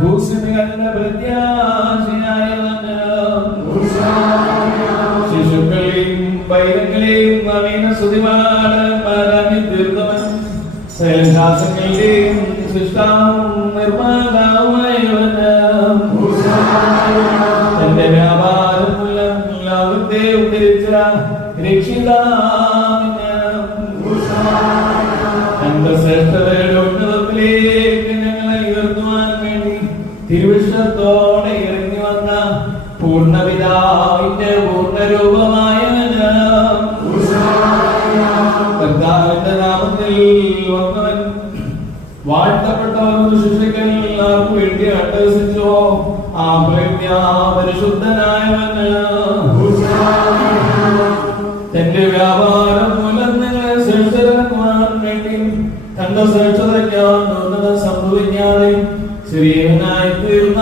ഭൂസ്വമികളുടെ പ്രത്യാശയായവന് ശിശുക്കളെയും പൈതങ്ങളെയും നവീന സ്തുതിമാലന്മാരാക്കി തീർത്തവൻ സേനാസങ്ങളുടെയും സൃഷ്ടാവും നിർമ്മാതാവുമായവന് തന്റെ വ്യാപാരം മൂലം ലോകത്തെ ഉദ്ധരിച്ച രക്ഷിതാവിന് തന്റെ ശ്രേഷ്ഠതയുടെ ഉന്നതത്തിലേക്ക് ഞങ്ങളെ ഉയർത്തുവാൻ വേണ്ടി തിരുവിഷ്ടത്തോടെ ഇറങ്ങി വന്ന പൂർണ്ണപിതാവിന്റെ പൂർണ്ണരൂപമായവന് കർത്താവിന്റെ നാമത്തിൽ വന്നവൻ വാഴ്ത്തപ്പെട്ടവർ ശിശുക്കൾ എല്ലാവർക്കും വേണ്ടി അട്ടഹസിച്ചോ ആ പരിശുദ്ധനായവന് തന്റെ വ്യാപാരം മൂലം നിങ്ങളെ ശ്രേഷ്ഠരാക്കുവാൻ വേണ്ടി തന്റെ ശ്രേഷ്ഠതയ്ക്കാൻ ഉന്നത സംഭവിക്കാതെ ശരീരനായി തീർന്ന